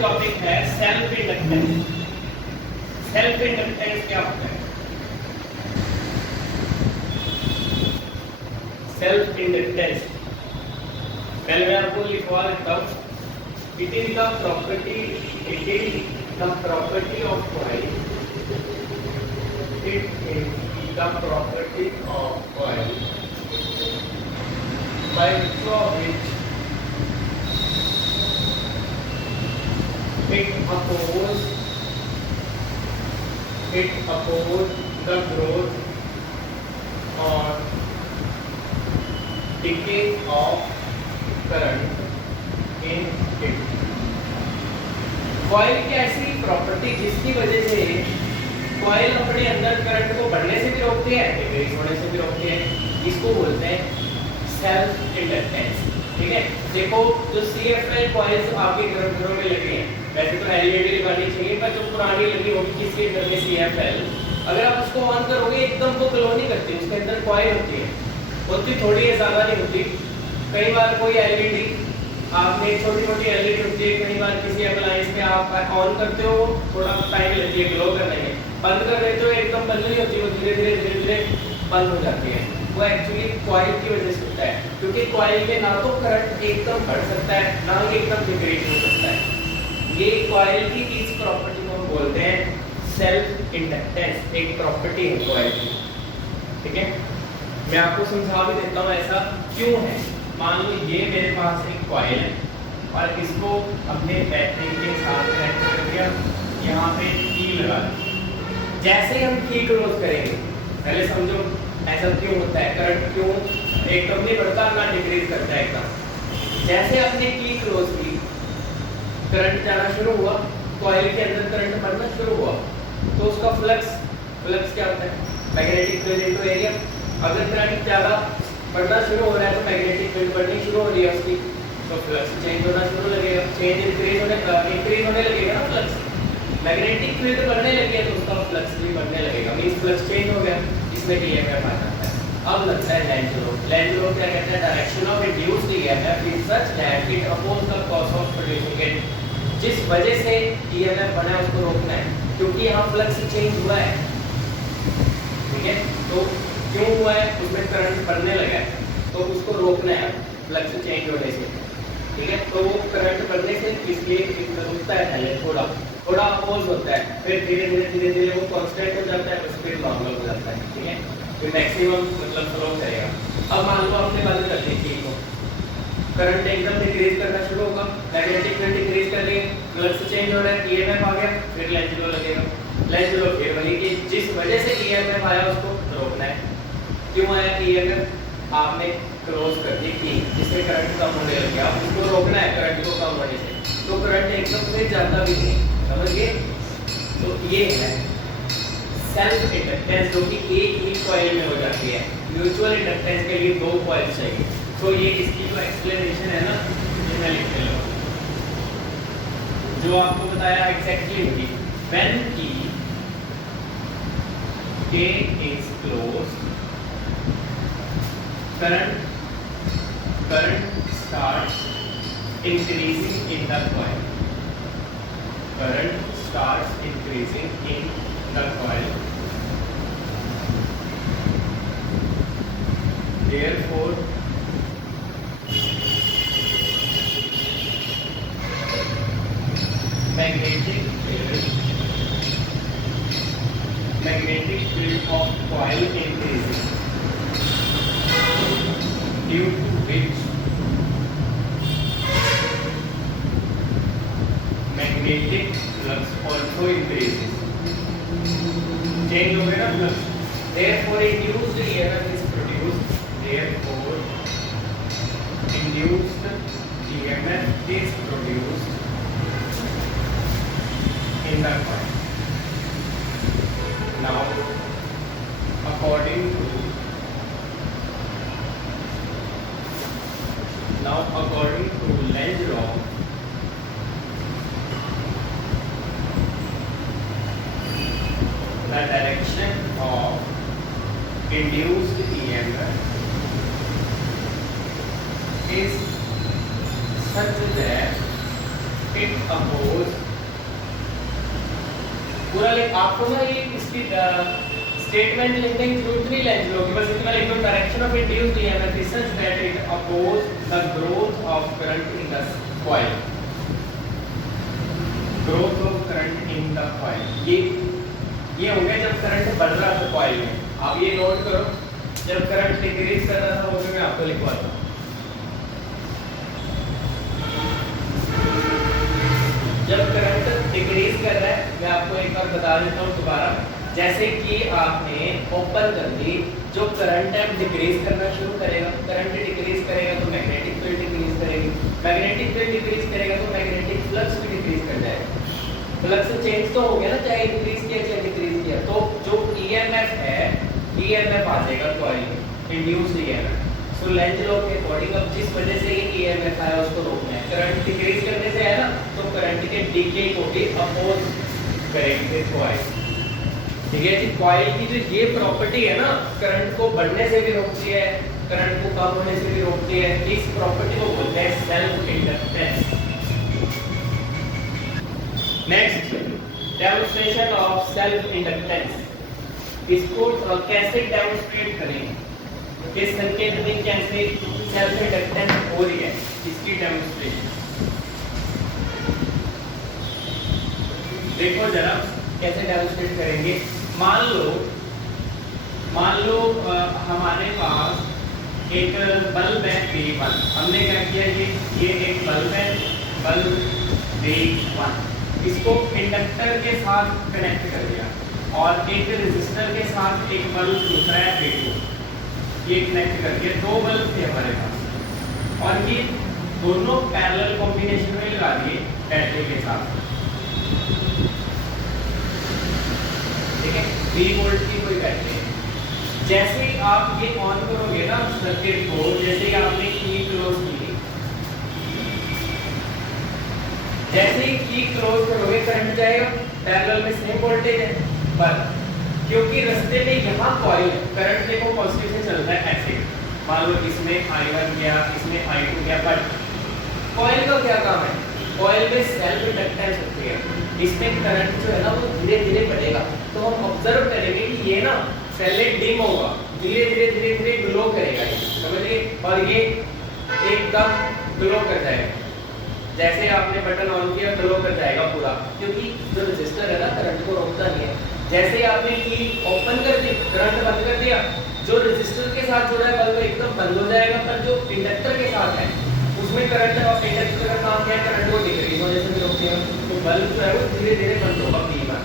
Next topic है self inductance. Self inductance क्या होता है? सेल्फ इंडक्टेंस पहले मैं आपको लिखवा देता हूँ। It is the property of coil, it is the property of coil by virtue of which it opposes the growth or decay of current in it। Coil की ऐसी प्रॉपर्टी जिसकी वजह से कॉइल अपने अंदर करंट को बढ़ने से भी रोकती है, डिक्रीज होने से भी रोकती है, इसको बोलते हैं सेल्फ इंडक्टेंस। ठीक है, देखो जो CFL कॉइल्स आपके घरों में लगी हैं, वैसे तो LED लगानी चाहिए, पर जो पुरानी लगी होगी किसी घर में CFL, अगर आप उसको ऑन करोगे एकदम वो ग्लो नहीं करती, उसके अंदर कॉइल होती है, होती थोड़ी है, ज्यादा नहीं होती। कई बार कोई LED आपने छोटी-छोटी LED होती है, कई बार किसी अप्लायंस में आप ऑन करते हो थोड़ा टाइम लगती है ग्लो करने में, बंद कर देते हो एकदम बंद नहीं होती, वो धीरे-धीरे बंद हो जाती है। वो एक्चुअली कॉइल की वजह से होता है, क्योंकि कॉइल में ना तो करंट एकदम बढ़ सकता है ना ही एकदम डिक्रीज हो सकता है। ये कॉइल की इस प्रॉपर्टी को हम बोलते हैं सेल्फ इंडक्टेंस, एक प्रॉपर्टी है कॉइल की। ठीक है, मैं आपको समझा भी देता हूँ ऐसा क्यों है। मान लो ये मेरे पास एक कॉइल है और इसको अपने बैटरी के साथ कनेक्ट कर दिया, यहाँ पे की लगा दी। जैसे हम की क्लोज करेंगे, पहले समझो ऐसा क्यों होता है, करंट क्यों एकदम नहीं बढ़ता ना डिक्रीज करता है एकदम। जैसे आपने की क्लोज की, करंट जाना शुरू हुआ, कॉइल के अंदर करंट बढ़ना शुरू हुआ, तो उसका फ्लक्स क्या होता है? Magnetic field into area. अगर करंट ज्यादा बढ़ना शुरू हो रहा है तो मैग्नेटिक फील्ड बढ़नी शुरू हो रही है उसकी, तो फ्लक्स चेंज होना शुरू लगेगा, इंक्रीज होने लगेगा ना फ्लक्स। मैग्नेटिक फील्ड बढ़ने लगे तो उसका फ्लक्स भी बढ़ने लगेगा, मींस फ्लक्स चेंज हो गया, इसमें EMF आ जाता है। अब लगता है लेंज लॉ। लेंज लॉ क्या कहता है? Direction of induced EMF is such that it oppose the cause of producing it. जिस वजह से EMF बना है उसको रोकना है, क्योंकि यहाँ फ्लक्स चेंज हुआ है। ठीक है, तो क्यों हुआ है? उसमें करंट बढ़ने लगा है, तो उसको रोकना है फ्लक्स चेंज होने से। ठीक है, तो वो करंट बढ़ने से इसलिए रुकता है, पहले थोड़ा अपोज होता है, फिर धीरे-धीरे वो कांस्टेंट हो जाता है, फिर नॉर्मल हो जाता है। ठीक है, फिर मैक्सिमम मतलब फ्लो करेगा। अब मान लो आपने बंद कर दी की को, करंट एकदम डिक्रीज करना शुरू होगा, मैग्नेटिक फील्ड डिक्रीज कर रही है, फ्लक्स चेंज हो रहा है, EMF आ गया, फिर लेंज लॉ लगेगा। लेंज लॉ फिर वही कि जिस वजह से EMF आया उसको रोकना है। क्यों आया EMF? आपने क्लोज कर दी की, जिससे करंट कम होने लग गया, उसको रोकना है करंट को कम होने से, तो करंट एकदम से ज्यादा भी नहीं, समझिए। तो ये है सेल्फ इंडक्टेंस, जो कि एक ही कॉइल में हो जाती है। म्यूचुअल इंडक्टेंस के लिए दो कॉइल चाहिए। तो ये इसकी जो एक्सप्लेनेशन है ना, ये मैं लिख लूँ, जो आपको बताया एग्जैक्टली होगी। व्हेन की K is closed, current starts increasing in the coil. Current starts increasing in the coil. Therefore, magnetic field of coil increases, due to which magnetic flux also increases. Change हो गया ना flux, therefore induced EMF is produced. Therefore induced EMF is produced in the coil. Now according to Lenz law, the direction of induced EMF is such that it oppose, पूरा आपको ना ये इसकी statement लिखने की जरूरत नहीं लेंज लो, बस इतना लिख दो direction of induced EMF is such that it oppose the growth of current in the coil, growth of current in the coil। ये हो गया जब करंट बढ़ रहा था कॉइल में। अब ये नोट करो, जब करंट डिक्रीज कर रहा था वो भी मैं आपको लिखवाता हूँ। जब करंट डिक्रीज कर रहा है, मैं आपको एक बार बता देता हूँ दोबारा, जैसे कि आपने ओपन कर दी, जो करंट है डिक्रीज करना शुरू करेगा, करंट डिक्रीज करेगा तो मैग्नेटिक फील्ड डिक्रीज करेगी, मैग्नेटिक फील्ड डिक्रीज करेगा तो मैग्नेटिक फ्लक्स भी डिक्रीज कर जाएगा। फ्लक्स चेंज तो हो गया ना, चाहे इंक्रीज किया चाहे डिक्रीज किया, तो जो ईएमएफ है, ईएमएफ आ जाएगा कॉइल में, इंड्यूस्ड ईएमएफ। सो लेंज लॉ के अकॉर्डिंग अब जिस वजह से ये ईएमएफ आया उसको रोकना है, करंट डिक्रीज करने से है ना, तो करंट के डीके को भी अपोज करेंगे कॉइल। ठीक है जी, कॉइल की जो ये प्रॉपर्टी है ना, करंट को बढ़ने से भी रोकती है, करंट को कम होने से भी रोकती है, इस प्रॉपर्टी को बोलते हैं self inductance. Next, demonstration of self inductance. इसको कैसे डेमोंस्ट्रेट करें, किस सर्किट में कैसे सेल्फ इंडक्टेंस हो रही है, इसकी डेमोंस्ट्रेशन देखो जरा कैसे डेमोंस्ट्रेट करेंगे। मान लो हमारे पास एक बल्ब है B1, हमने क्या किया, ये एक बल्ब है, बल्ब B1, इसको इंडक्टर के साथ कनेक्ट कर दिया और एक रेजिस्टर के साथ एक बल्ब दूसरा है B2, ये कनेक्ट कर दिया। दो बल्ब थे हमारे पास और ये दोनों पैरेलल कॉम्बिनेशन में लगा दिए बैटरी के साथ। ठीक है, 3 वोल्ट की कोई बैटरी है। जैसे ही आप ये ऑन करोगे ना सर्किट को, जैसे ही आपने की क्लोज की, जैसे ही की क्लोज करोगे करंट जाएगा, पैरेलल में सेम वोल्टेज है, पर क्योंकि रास्ते में यहाँ कॉइल करंट देखो पॉजिटिव से चल रहा है ऐसे, मान लो इसमें I1 गया, इसमें I2 गया, बट कॉइल का क्या काम है, कॉइल में सेल्फ इंडक्टेंस होती है, इसमें करंट जो है ना वो धीरे धीरे बढ़ेगा। तो हम ऑब्जर्व करेंगे कि ये ना पहले डिम होगा, धीरे धीरे ग्लो करेगा, समझिए, और ये एकदम ग्लो कर जाएगा। जैसे आपने बटन ऑन किया ग्लो कर जाएगा पूरा, क्योंकि जो रेजिस्टर है ना करंट को रोकता नहीं है। जैसे ही आपने की ओपन कर दी, करंट बंद कर दिया, जो रेजिस्टर के साथ जुड़ा है बल्ब एकदम बंद हो जाएगा, पर जो इंडक्टर के साथ है उसमें करंट और इंडक्टर का काम क्या है, करंट को डिक्रीज होने से भी रोकते हैं, तो बल्ब जो है वो धीरे धीरे बंद होगा B1।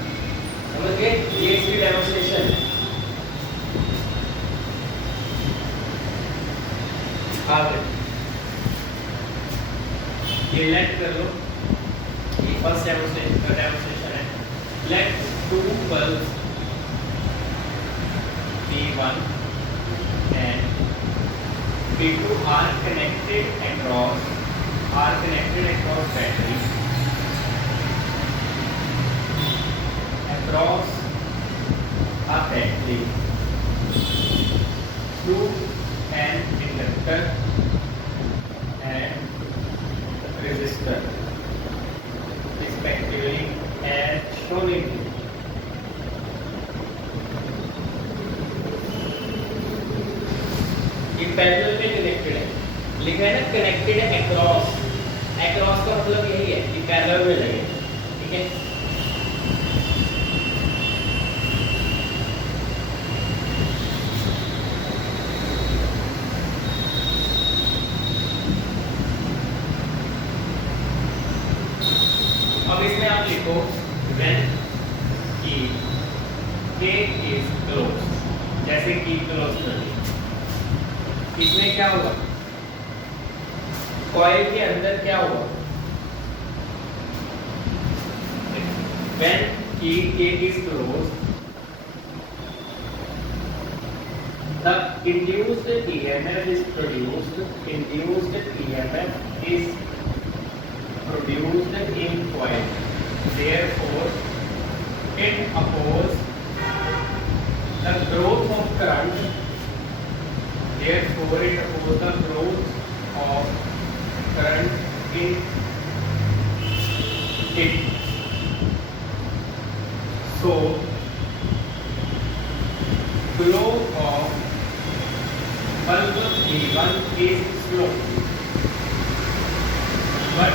समझ गए, ये इसकी डेमोंस्ट्रेशन है। आगे ये लेट कर लो, ये फर्स्ट डेमोंस्ट्रेशन है। Let 2 bulbs B1 and B2 are connected across battery, across a battery through an inductor and resistor respectively as shown in ये पैरेलल में कनेक्टेड है, लिखा है ना कनेक्टेड है अक्रॉस, अक्रॉस का मतलब यही है कि पैरेलल में लगे। ठीक है, अब इसमें आप लिखो when key is closed, जैसे की क्लोज कर दी, इसमें क्या हुआ, कॉइल के अंदर क्या हुआ, when key is closed, the induced EMF is produced, induced EMF is produced in coil, therefore it opposes the growth of current, therefore it opposes the growth of current in flow, but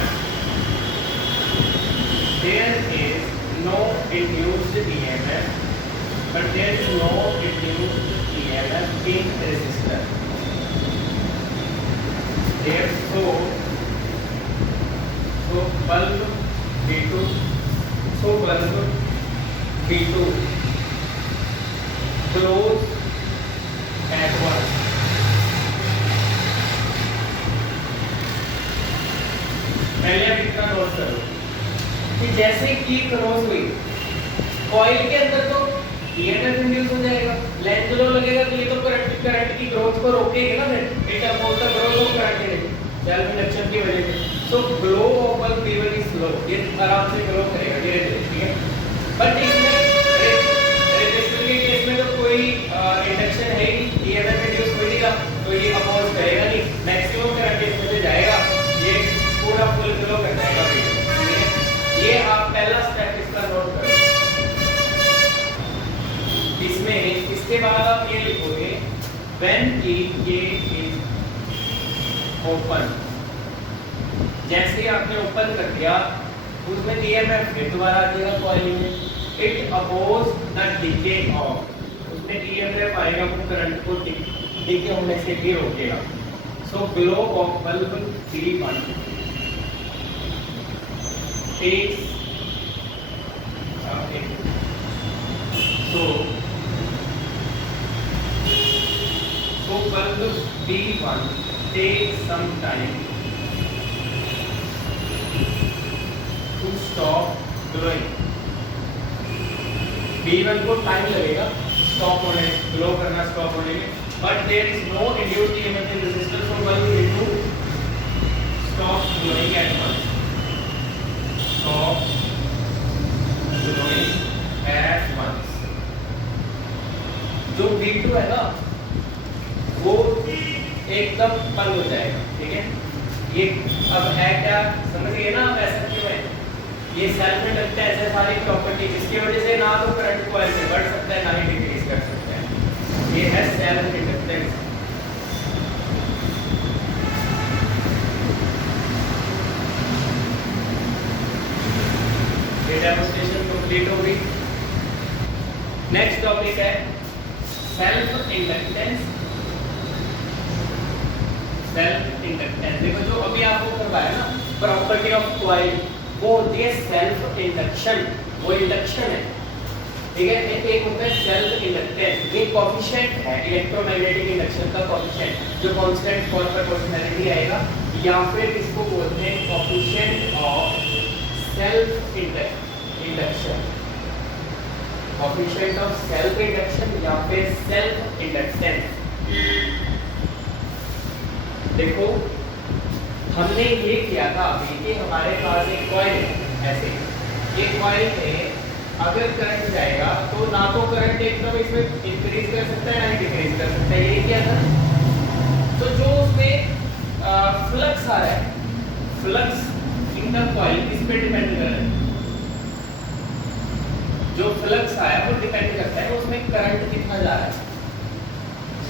there is no induced EMF, in resistor. Therefore, bulb V2 close at once. पहले आप इतना note करो कि जैसे की cross हुई coil के अंदर तो ईएमएफ इंड्यूस हो जाएगा, लेंथ लो लगेगा तो ये तो करंट की ग्रोथ को रोकेगा ना, फिर it oppose the growth of current self induction की वजह से। So glow of bulb V1 is slow, ये आराम से ग्लो करेगा धीरे धीरे, ठीक है। बट इसमें रेजिस्टर के केस में तो कोई इंडक्शन है ही, ईएमएफ इंड्यूस हो नहीं रहा, तो ये अपोज करेगा नहीं, मैक्सिमम करंट इसमें से जाएगा, ये पूरा फुल ग्लो कर जाएगा, ठीक है। ये आप पहला स्टेप इसका नोट करो। इसमें इसके बाद आप ये लिखोगे when key is open, जैसे आपने ओपन कर दिया उसमें ईएमएफ फिर दोबारा आ जाएगा कॉइल में, it oppose the decay of, उसमें ईएमएफ आएगा वो करंट को डीके होने से भी रोकेगा। So glow of bulb V1 takes so bulb V1 takes some time to stop glowing. V1 को टाइम लगेगा स्टॉप होने, ग्लो करना स्टॉप होने में, but there is no induced EMF in resistor, so bulb V2 stop glowing at once. Stop glowing at once. जो V2 है ना वो एकदम बंद हो जाएगा, ठीक है। ये अब है क्या समझिए ना, अब ऐसा क्यों है, ये सेल्फ इंडक्टेंस है सारी प्रॉपर्टी जिसकी वजह से ना तो करंट कॉइल से बढ़ सकता है ना ही डिक्रीज कर सकता है, ये है सेल्फ इंडक्टेंस। ये डेमोंस्ट्रेशन कंप्लीट हो गई। नेक्स्ट टॉपिक है सेल्फ इंडक्टेंस। देखो जो अभी आपको करवाया ना प्रॉपर्टी ऑफ कॉइल, वो होती है सेल्फ इंडक्शन, वो इंडक्शन है, ठीक है। एक होता है सेल्फ इंडक्टेंस, ये कोएफिशिएंट है इलेक्ट्रोमैग्नेटिक इंडक्शन का कोएफिशिएंट जो कांस्टेंट फॉर प्रोपोर्शनैलिटी आएगा, या फिर इसको बोलते हैं coefficient of self induction, coefficient of self induction या फिर सेल्फ इंडक्टेंस। देखो हमने ये किया था अभी कि हमारे पास एक कॉइल है, ऐसे ये कॉइल में अगर करंट जाएगा तो ना तो करंट एकदम इसमें इंक्रीज कर सकता है ना ही डिक्रीज कर सकता है, ये क्या था। तो जो उसमें फ्लक्स आ रहा है, फ्लक्स इन द कॉइल किस पे डिपेंड कर रहा है, जो फ्लक्स आया वो डिपेंड करता है उसमें करंट कितना जा रहा है,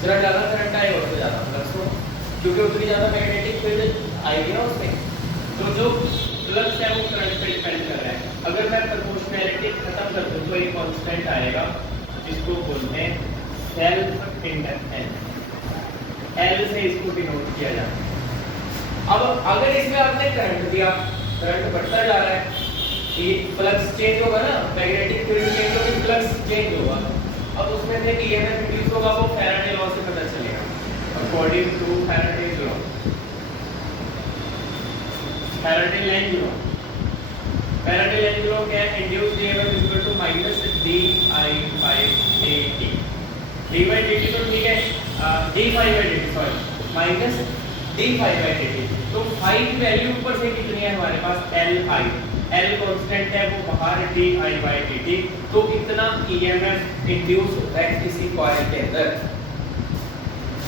जरा ज्यादा करंट आएगा उससे ज्यादा फ्लक्स हो, क्योंकि उतनी ज्यादा मैग्नेटिक फील्ड आएगी ना उसमें, तो जो फ्लक्स है वो करंट पे डिपेंड कर रहा है। अगर मैं प्रोपोर्शनैलिटी खत्म कर दूं तो एक कांस्टेंट आएगा जिसको बोलते हैं सेल्फ इंडक्टेंस, एल से इसको डिनोट किया जाता है। अब अगर इसमें आपने करंट दिया, करंट बढ़ता जा रहा है, ये फ्लक्स चेंज होगा ना, मैग्नेटिक फील्ड चेंज होगी, फ्लक्स चेंज होगा, अब उसमें से ईएमएफ इंड्यूस होगा, वो फैराडे लॉ से पता चलेगा according to Faraday's law, Faraday Lenz law. Faraday Lenz law क्या है, induced EMF equal to minus d I by dt, d by dt तो ठीक है, d phi by dt sorry minus d phi by dt, तो phi की value ऊपर से कितनी है हमारे पास, एल आई, एल कांस्टेंट है वो बाहर डी आई बाय dt, तो इतना ईएमएफ इंड्यूस होता है किसी कॉइल के अंदर।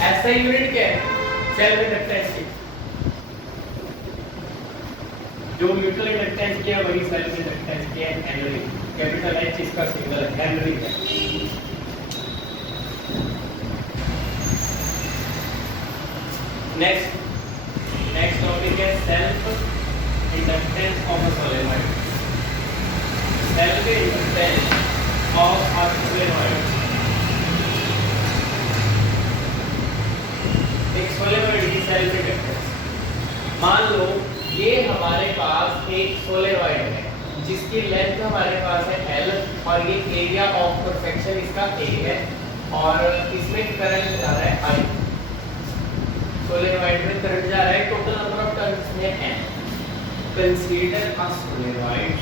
ऐसा यूनिट क्या है सेल्फ इंडक्टेंस की, जो म्यूचुअल इंडक्टेंस किया वही सेल्फ इंडक्टेंस किया है, हेनरी, कैपिटल एच इसका सिंबल हेनरी है। नेक्स्ट नेक्स्ट टॉपिक है self inductance of a solenoid. Self inductance of a solenoid. एक सोलेनॉइड की सेल्फ इंडक्टेंस, मान लो ये हमारे पास एक सोलेनॉइड है जिसकी लेंथ हमारे पास है L और ये एरिया ऑफ क्रॉस सेक्शन इसका A है और इसमें करंट जा रहा है I। सोलेनॉइड में करंट जा रहा है, टोटल नंबर ऑफ टर्न्स है N। Consider a solenoid,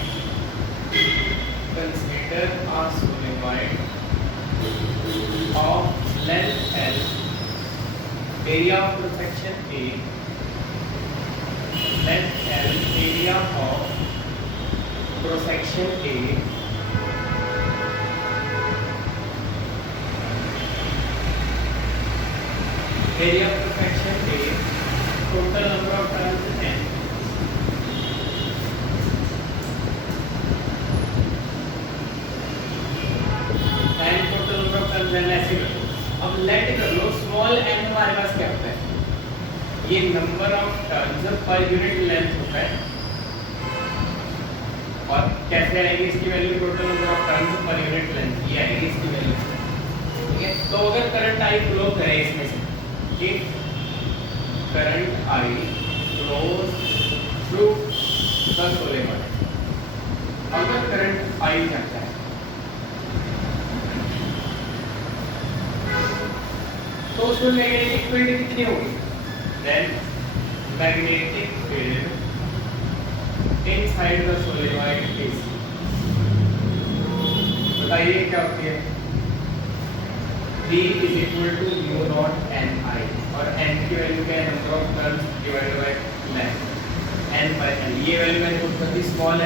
consider a solenoid of length L, area of cross section A, length L, area of cross section A, area of cross section A, total number of turns N। And total number of turns N ऐसे कर लो। अब late कर लो small m हमारे पास क्या होता है, ये number of turns per unit length होता है और कैसे आएगी इसकी value, total number of turns per unit length, ये आएगी इसकी वैल्यू। ठीक है, तो अगर करंट I फ्लो करे इसमें से, ठीक, current I flows through the solenoid, अगर करंट I जाता है तो उसमें मैग्नेटिक फील्ड कितनी होगी, then magnetic field inside the solenoid is, बताइए क्या होती है, V is equal to mu naught n I और n की वैल्यू क्या है, number of turns divided by length n by l। ये वैल्यू मैंने पुट कर दी स्मॉल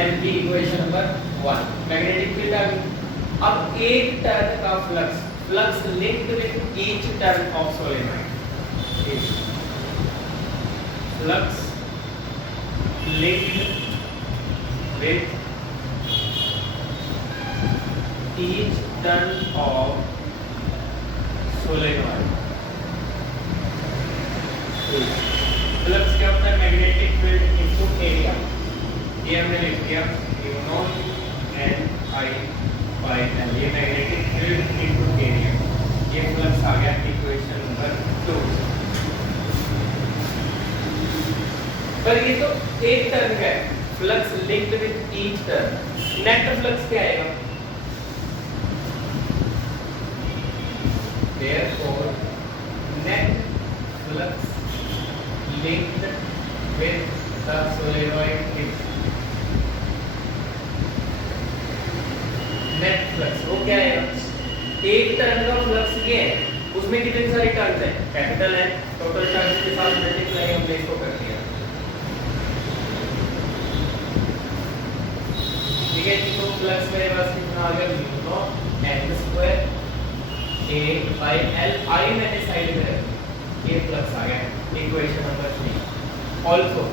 n की इक्वेशन नंबर 1। मैग्नेटिक फील्ड आ गई। अब एक टर्न का flux linked with each turn off solenoid, flux linked with each turn of solenoid। Flux क्या होता है, मैग्नेटिक फील्ड इनटू एरिया, ये हमने लिख दिया mu naught n I by l, ये मैग्नेटिक फील्ड इनटू एरिया, ये फ्लक्स आ गया इक्वेशन नंबर 2। पर ये तो एक टर्न का है, flux linked with each turn, net flux क्या आएगा, therefore net flux linked with the solenoid is, net flux वो क्या आएगा, एक टर्न का फ्लक्स ये है, उसमें कितनी सारी टर्न्स है, कैपिटल है, टोटल टर्न्स के साथ मल्टीप्लाई हमने इसको कर दिया। ठीक है, तो फ्लक्स मेरे पास कितना आ गया, mu naught n square A by L, I मैंने साइड में रख, ये फ्लक्स आ गया equation number 3। Also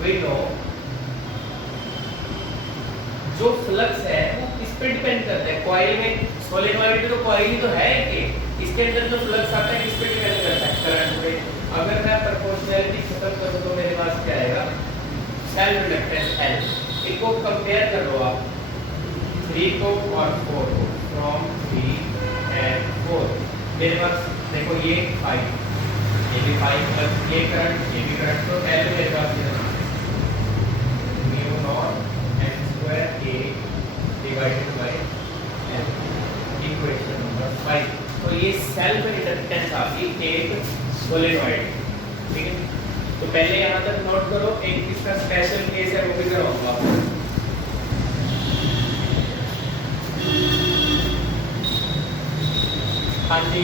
we know जो फ्लक्स है वो किस पे डिपेंड करता है, कॉइल में, सोलेनॉइड तो कॉइल ही तो है कि इसके अंदर जो फ्लक्स आता है किस पे डिपेंड करता है, करंट पे। अगर मैं प्रोपोर्शनैलिटी खत्म कर दूं तो मेरे पास क्या आएगा, सेल्फ इंडक्टेंस L। इनको कंपेयर कर लो आप, 3 को और 4 को, फ्रॉम 3 and 4, मेरे पास देखो ये 5, ये भी 5 प्लस ये करंट, ये भी करंट, तो L मेरे पास ये mu naught n square A divided by L, equation number 5। तो ये सेल्फ इंडक्टेंस आपकी एक सोलेनॉइड। ठीक है, तो पहले यहाँ तक नोट करो, एक इसका स्पेशल केस है वो भी कराऊंगा। हाँ जी,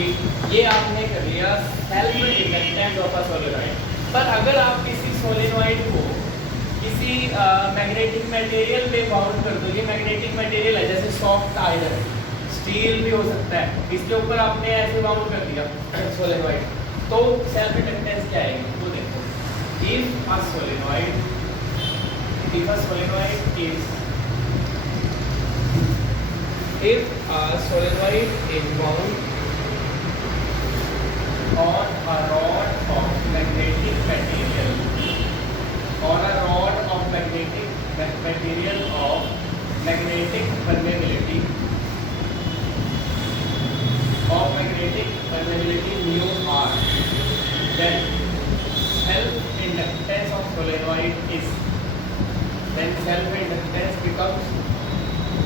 ये आपने कर लिया self inductance of a solenoid. पर अगर आप किसी सोलेनॉइड को किसी मैग्नेटिक मटेरियल पे बाउंड कर दो, ये मैग्नेटिक मटेरियल है जैसे सॉफ्ट आयरन, स्टील भी हो सकता है, इसके ऊपर आपने ऐसे बाउंड कर दिया सोलेनॉइड, तो सेल्फ इंडक्टेंस क्या आएगी वो देखो। If a solenoid is bound on a rod of magnetic then self inductance of solenoid is, then self inductance becomes,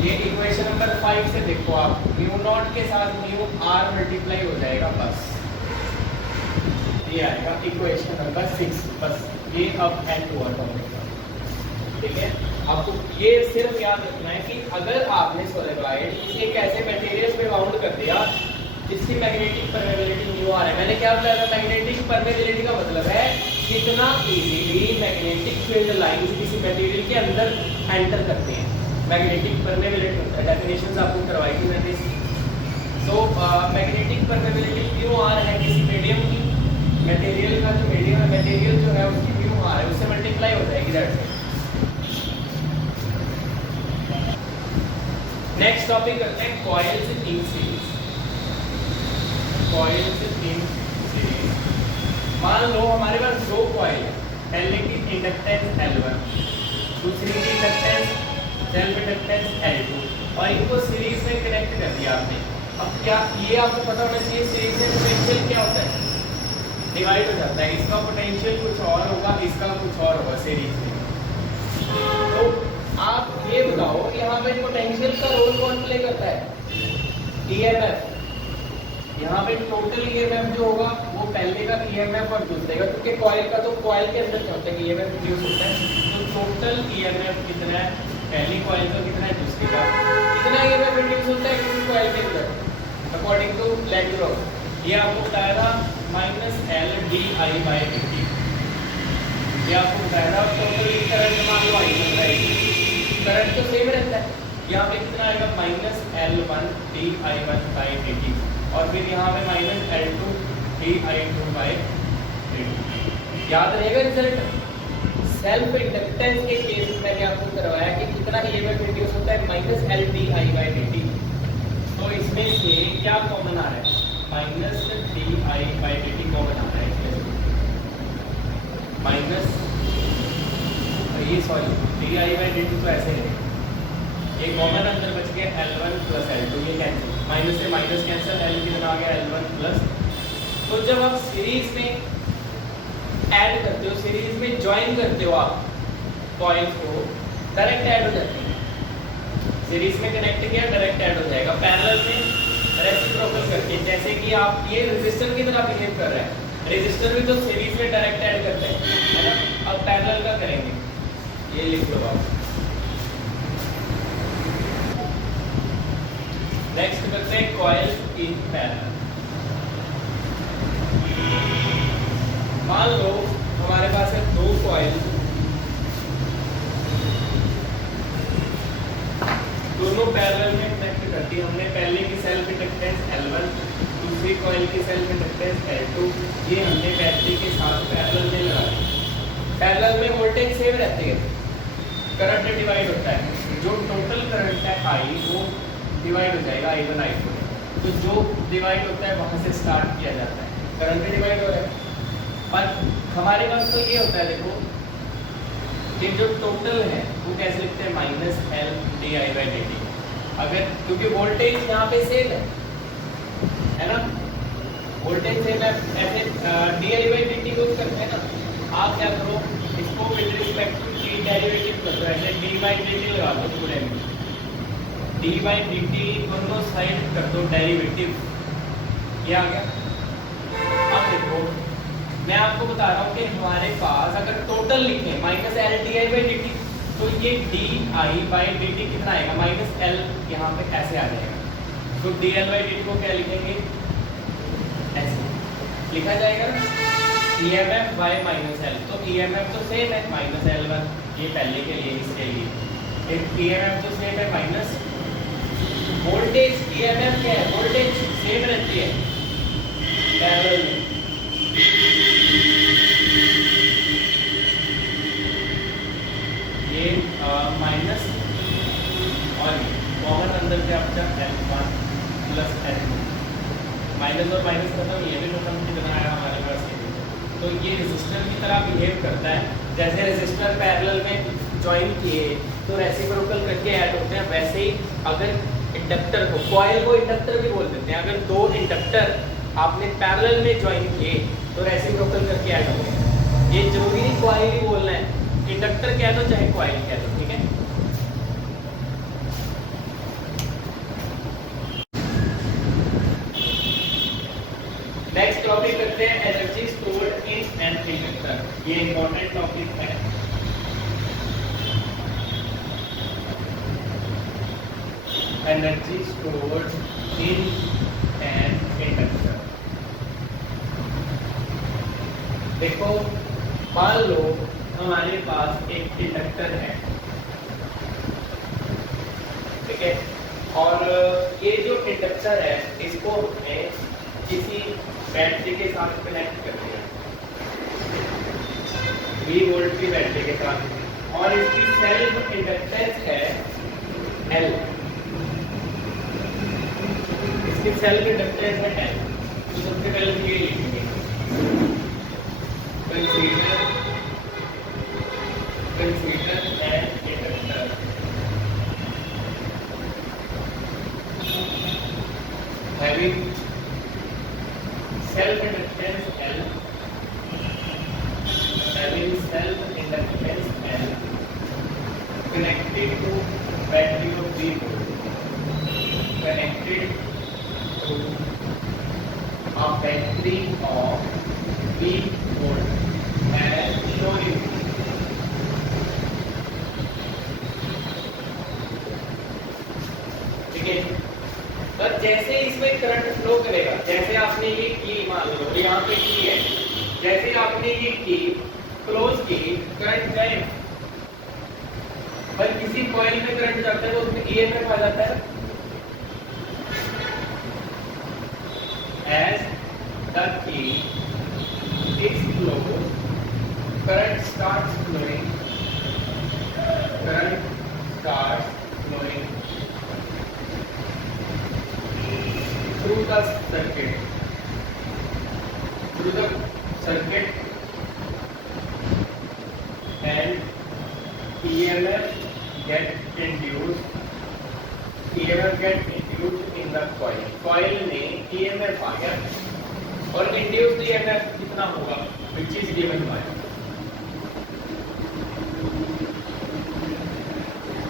ये इक्वेशन नंबर 5 से देखो आप, म्यू नॉट के साथ म्यू आर मल्टीप्लाई हो जाएगा बस, ये आएगा इक्वेशन नंबर 6 बस, ये अब एंड हुआ था, ठीक है। आपको ये सिर्फ याद रखना है कि अगर आपने सोलेनॉइड किसी एक ऐसे मटेरियल पे बाउंड कर दिया जिसकी मैग्नेटिक परमेबिलिटी म्यू आर है, मैंने क्या बताया था, मैग्नेटिक परमेबिलिटी का मतलब है कितना इजीली मैग्नेटिक फील्ड लाइंस किसी मटेरियल के अंदर एंटर करते हैं, मैग्नेटिक परमेबिलिटी डेफिनेशंस आपको करवाई थी मैंने इसकी। So magnetic permeability mu r है किसी मीडियम की, मटेरियल का जो मीडियम है, मटेरियल जो है उसकी म्यू आर है, उससे मल्टीप्लाई हो जाएगी, दैट्स इट। नेक्स्ट टॉपिक करते हैं coils in series. Coils in series, मान लो हमारे पास दो कॉइल है, पहले की इंडक्टेंस L1, दूसरी की इंडक्टेंस सेल्फ इंडक्टेंस L2, और इनको सीरीज में कनेक्ट कर दिया आपने। अब क्या ये आपको पता होना चाहिए सीरीज में पोटेंशियल क्या होता है, डिवाइड हो जाता है, इसका पोटेंशियल कुछ और होगा, इसका कुछ और होगा सीरीज में। तो आप ये बताओ यहाँ पे पोटेंशियल का रोल कौन प्ले करता है, ईएमएफ। यहाँ पे टोटल ईएमएफ जो होगा वो पहले का ईएमएफ और दूसरे का, क्योंकि कॉइल का तो कॉइल के अंदर क्या होता है ईएमएफ प्रोड्यूस होता है, तो टोटल ईएमएफ कितना है, पहली कॉइल का कितना है, दूसरी का कितना ईएमएफ प्रोड्यूस होता है किसी कॉइल के अंदर अकॉर्डिंग टू लेंग्रोफ। ये आपको बताया था -L/di/dt, ये आपको बताया था। टोटल करंट मान लो आई चल रहा है, करंट तो सेम रहता है, यहाँ पे कितना आएगा -L1/di1/dt, और फिर यहाँ पे -L2/di2/dt। याद रहेगा रिजल्ट। सेल्फ इंडक्टेंस के केस में मैंने आपको करवाया कि कितना ईएमएफ प्रोड्यूस होता है -L/di/dt, तो इसमें से क्या कॉमन आ रहा है, -di/dt कॉमन आ रहा है इसमें, माइनस ये सॉरी di/dt तो ऐसे है, ये कॉमन अंदर बच गया L1 + L2, ये कैंसिल, माइनस से माइनस कैंसिल, L कितना आ गया L1 प्लस। तो जब आप सीरीज में ऐड करते हो, सीरीज में ज्वाइन करते हो आप कॉइल्स को, डायरेक्ट ऐड हो जाती है, सीरीज में कनेक्ट किया डायरेक्ट ऐड हो जाएगा, पैरेलल में रेसिप्रोकल करके, जैसे कि आप ये रेजिस्टर की तरह बिहेव कर रहा है, रेजिस्टर भी तो सीरीज में डायरेक्ट ऐड करते हैं, है ना। अब पैरेलल का करेंगे, ये लिख लो आप। नेक्स्ट करते हैं कॉइल्स इन पैरेलल। मान लो हमारे पास है दो कॉइल, दोनों पैरेलल में कनेक्ट करती है हमने, पहले की सेल्फ इंडक्टेंस L1, दूसरी कॉइल की सेल्फ इंडक्टेंस L2, ये हमने बैटरी के साथ पैरेलल में लगा दिया। पैरेलल में वोल्टेज सेम रहती है, करंट डिवाइड होता है, जो टोटल करंट है I वो डिवाइड हो जाएगा I1 I2, तो जो डिवाइड होता है वहां से स्टार्ट किया जाता है, करंट डिवाइड हो रहा है। पर हमारे पास तो ये होता है, देखो कि जो टोटल है वो कैसे लिखते हैं, -L/di/dt, अगर क्योंकि वोल्टेज यहाँ पे सेम है ना, वोल्टेज सेम है, ऐसे di/dt यूज करते हैं ना। आप क्या करो, इसको with respect to t derivative कर दो, ऐसे d/dt लगा दो पूरे में, d/dt दोनों साइड कर दो डेरिवेटिव, ये आ गया। अब देखो मैं आपको बता रहा हूँ कि हमारे पास अगर टोटल लिखें -L/di/dt, तो ये di/dt कितना आएगा, -L यहाँ पे ऐसे आ जाएगा, तो dL/dt को क्या लिखेंगे, ऐसे लिखा जाएगा ना, EMF by -L, तो EMF तो सेम है -L1, ये पहले के लिए, इसके लिए EMF तो सेम है माइनस, वोल्टेज EMF क्या है, वोल्टेज सेम रहती है पैरेलल में, ये माइनस और कॉमन अंदर से आपका L1 + L2, माइनस और माइनस खत्म, ये भी खत्म, कितना आया हमारे पास, तो ये रेजिस्टर की तरह बिहेव करता है, जैसे रेजिस्टर पैरेलल में ज्वाइन किए तो रेसिप्रोकल करके ऐड होते हैं, वैसे ही अगर इंडक्टर को, कॉइल को इंडक्टर भी बोल देते हैं, अगर दो इंडक्टर आपने पैरेलल में ज्वाइन किए तो रेसिप्रोकल करके ऐड होंगे। ये जरूरी नहीं कॉइल ही बोलना है, इंडक्टर कह दो चाहे कॉइल कह दो, ठीक है। नेक्स्ट टॉपिक करते हैं energy stored in an inductor. ये इंपॉर्टेंट टॉपिक है। Energy stored in an inductor. देखो मान लो हमारे पास एक इंडक्टर है, ठीक है, और ये जो इंडक्टर है इसको हमने किसी बैटरी के साथ कनेक्ट कर दिया, 20 वोल्ट की बैटरी के साथ, और इसकी सेल्फ इंडक्टेंस है L। इसकी सेल्फ इंडक्टेंस है L। तो सबसे पहले ये लिखेंगे, consider an inductor having self inductance L, having self inductance L connected to battery of 3 volt, connected to a battery of 3 volt as shown in ठीक है। पर जैसे इसमें करंट फ्लो करेगा, जैसे आपने ये की, मान लो यहाँ पे की है, जैसे आपने ये की क्लोज की, करंट जाए, पर किसी कॉइल में करंट जाता है तो उसमें ईएमएफ आ जाता है। As the key is closed, current starts flowing. Current starts flowing through the circuit. Through the circuit, and EMF get induced. EMF get induced in the coil. Coil में EMF आ गया और induced EMF कितना होगा, which is given by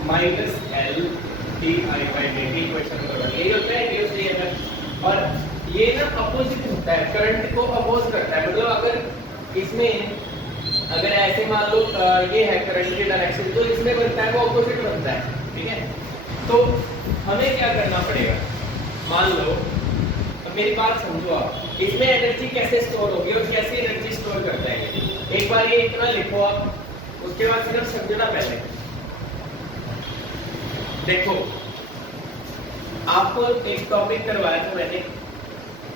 minus L di by dt। Question number 1 यही होता है induced EMF। और ये ना अपोजिट होता है, करंट को अपोज करता है। मतलब अगर इसमें अगर ऐसे मान लो ये है करंट की डायरेक्शन, तो इसमें बनता है वो अपोजिट बनता है, ठीक है। तो हमें क्या करना पड़ेगा, मान लो, अब मेरी बात समझो आप, इसमें एनर्जी कैसे स्टोर होगी और कैसे एनर्जी स्टोर करता है ये। एक बार ये इतना लिखो आप, उसके बाद सिर्फ समझना। पहले देखो, आपको एक टॉपिक करवाया था मैंने,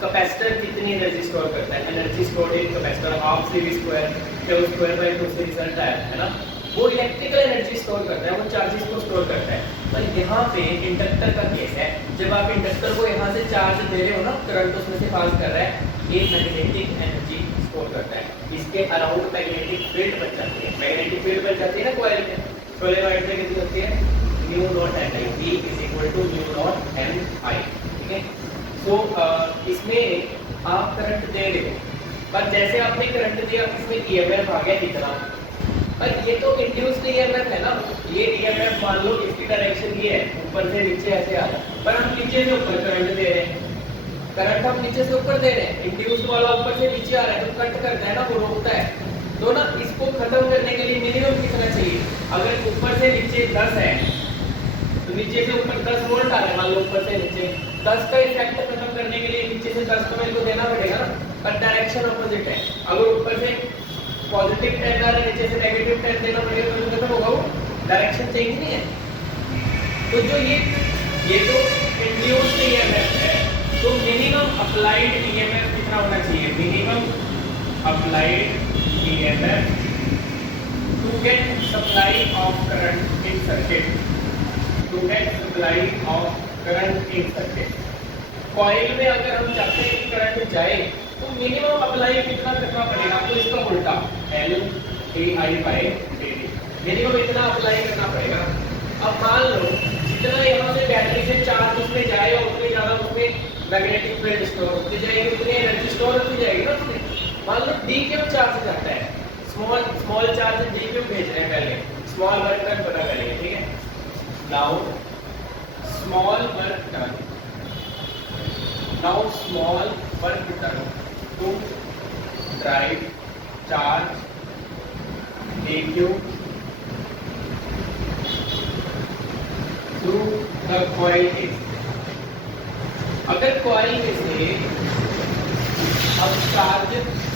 कैपेसिटर कितनी एनर्जी स्टोर करता है। Energy stored in capacitor half C V square, Q square by 2 से रिजल्ट आया है ना। वो इलेक्ट्रिकल एनर्जी स्टोर करता है, वो चार्जेस को स्टोर करता है। पर यहाँ पे इंडक्टर का केस है, जब आप इंडक्टर को यहाँ से चार्ज दे रहे हो ना, करंट उसमें से पास कर रहा है, ये मैग्नेटिक एनर्जी स्टोर करता है। इसके अराउंड मैग्नेटिक फील्ड बन जाती है। मैग्नेटिक फील्ड बन जाती है ना कॉइल में, सोलेनॉइड में कितनी होती है, mu naught N I, V is equal to mu naught N I, ठीक है। तो इसमें आप करंट दे रहे हो, पर जैसे आपने करंट दिया, इसमें ईएमएफ आ गया कितना, पर ये तो इंड्यूस्ड ईएमएफ है ना। ये ईएमएफ मान लो इसकी डायरेक्शन ये है, ऊपर से नीचे ऐसे आ रहा है, पर हम नीचे से ऊपर करंट दे रहे हैं। करंट हम नीचे से ऊपर दे रहे हैं, इंड्यूस्ड वाला ऊपर से नीचे आ रहा है, तो कट करता है ना, वो रोकता है। तो ना इसको खत्म करने के लिए मिनिमम कितना चाहिए, अगर ऊपर से नीचे 10 है तो नीचे से ऊपर 10 वोल्ट आ रहा है, मान लो ऊपर से नीचे 10 का इफेक्ट खत्म करने के लिए नीचे से 10 तो मेरे को देना पड़ेगा ना, पर डायरेक्शन ऑपोजिट है। अगर ऊपर से पॉजिटिव 10 आ रहा है, नीचे से नेगेटिव 10 देना पड़ेगा, तो खत्म होगा, वो डायरेक्शन चेंज नहीं है। तो जो ये तो इंड्यूस्ड ईएमएफ है, तो मिनिमम अप्लाइड ईएमएफ कितना होना चाहिए, minimum applied EMF to get supply of current in circuit, to get supply of current in circuit. Coil में अगर हम चाहते हैं कि करंट जाए, तो मिनिमम अप्लाई कितना करना पड़ेगा, तो इसका उल्टा L di by dt, minimum इतना अप्लाई करना पड़ेगा। अब मान लो जितना यहाँ से बैटरी से चार्ज उसमें जाए और उतनी ज्यादा उसमें मैग्नेटिक फील्ड स्टोर होती जाएगी, उतनी एनर्जी स्टोर होती जाएगी ना उसमें। मान लो डी क्यूब चार्ज जाता है, स्मॉल चार्ज डी क्यूब भेज रहे हैं, पहले स्मॉल वर्क डन पता करेंगे, ठीक है। Now small work done, now small work done to drive charge D Q through the coil A. अगर कॉइल में से हम चार्ज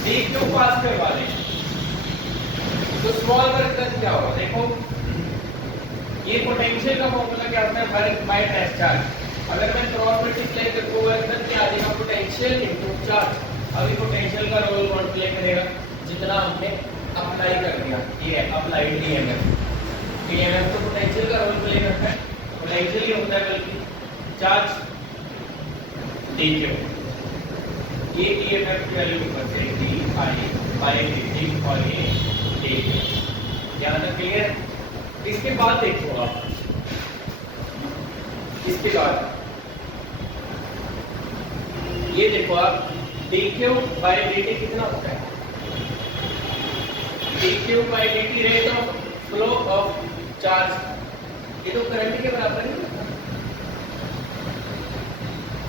डी क्यूब पास करवा लें तो स्मॉल वर्क डन क्या होगा, देखो ये पोटेंशियल का फॉर्मूला क्या होता है, वर्क बाय मास चार्ज। अगर मैं क्रॉस मल्टीप्लाई करके वर्क डन क्या आ जाएगा, पोटेंशियल इनटू चार्ज। अभी पोटेंशियल का रोल कौन प्ले करेगा, जितना हमने अप्लाई कर दिया, ये अप्लाइड ईएमएफ। ईएमएफ तो पोटेंशियल का रोल प्ले करता है, पोटेंशियल ही होता है बल्कि चार्ज डी क्यूब। ये ईएमएफ की वैल्यू ऊपर से डी आई बाय डी और ये डी क्यूब। यहाँ तक क्लियर। इसके बाद देखो आप, इसके बाद ये देखो आप, D Q by D T कितना होता है, D Q by D T rate of flow of charge, ये तो करंट के बराबर है।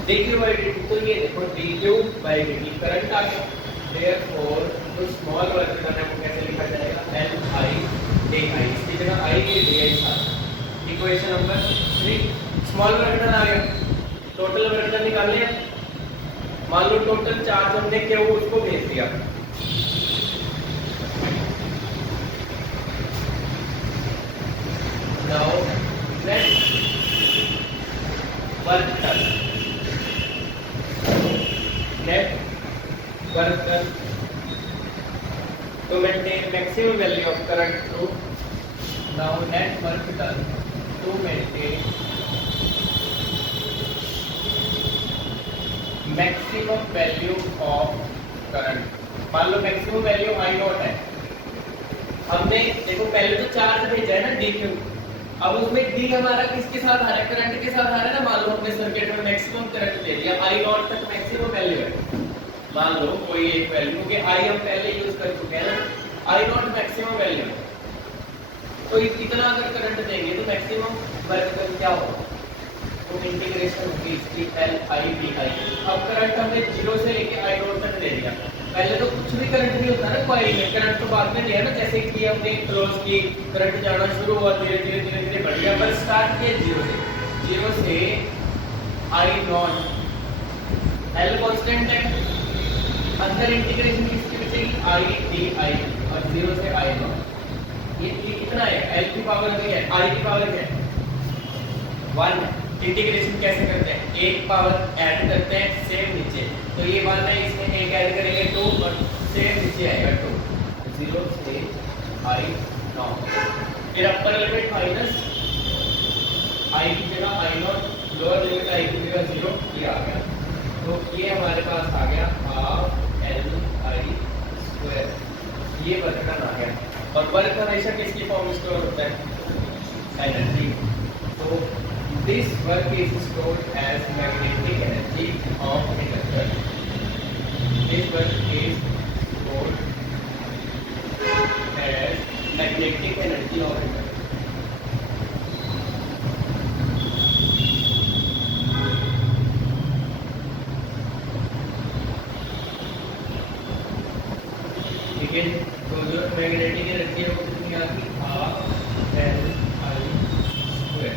D Q by D T, तो ये देखो D Q by D T current आ गया। देयरफॉर तो स्मॉल वर्क डन को कैसे लिखा जाएगा, एल आई डी आई, इसकी जगह आई के डी आई था। Equation number 3, small work done आ गया, टोटल वर्क डन निकाल लिया। मान लो टोटल चार्ज हमने क्या वो उसको भेज दिया, now next work done, net work done to maintain maximum value of current through, now net work done to maintain maximum value of current। मान लो maximum value I नॉट है, हमने देखो पहले तो चार्ज भेजा है ना डी क्यूब, अब उसमें डी हमारा किसके साथ आ रहा है, करंट के साथ आ रहा है ना। मान लो हमने सर्किट में मैक्सिमम करंट दे दिया, आई नॉट तक मैक्सिमम वैल्यू है, मान लो कोई एक वैल्यू, क्योंकि आई हम पहले यूज कर चुके हैं ना, आई नॉट मैक्सिमम वैल्यू है, तो इतना अगर करंट देंगे तो मैक्सिमम वर्क डन क्या होगा, तो इंटीग्रेशन होगी इसकी एल आई बी आई। अब करंट हमने 0 से लेके आई नॉट तक दे दिया, पहले तो कुछ भी करंट नहीं होता ना कॉइल में, करंट तो बाद में दिया ना, जैसे कि हमने क्लोज की करंट जाना शुरू हुआ, धीरे धीरे धीरे धीरे बढ़ गया, पर स्टार्ट किया 0 से आई नॉट, एल कांस्टेंट है, अंदर इंटीग्रेशन किसकी बचेगी, आई डी आई, और 0 से आई नॉट, ये कितना है, एल की पावर भी है, आई की पावर है 1। इंटीग्रेशन कैसे करते हैं, एक पावर ऐड करते हैं सेम नीचे, तो ये 1 है, इसमें एक ऐड करेंगे 2 और सेम नीचे आएगा 2, 0 से आई नॉट, फिर अपर लिमिट माइनस आई की जगह आई नॉट, लोअर लिमिट आई की जगह 0, ये आ गया, तो ये हमारे पास आ गया हाफ एल आई स्क्वायर, ये वर्क डन आ गया। और वर्क हमेशा किसकी फॉर्म में स्टोर होता है, एनर्जी, तो this work is stored as magnetic energy of inductor, this work is stored as magnetic energy of inductor. तो जो मैग्नेटिक एनर्जी है वो कितनी आती है, हाफ एल आई स्क्वायर,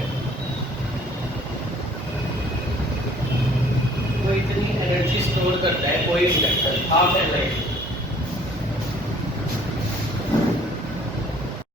तो इतनी एनर्जी स्टोर करता है कोई इंडक्टर, हाफ एल आई।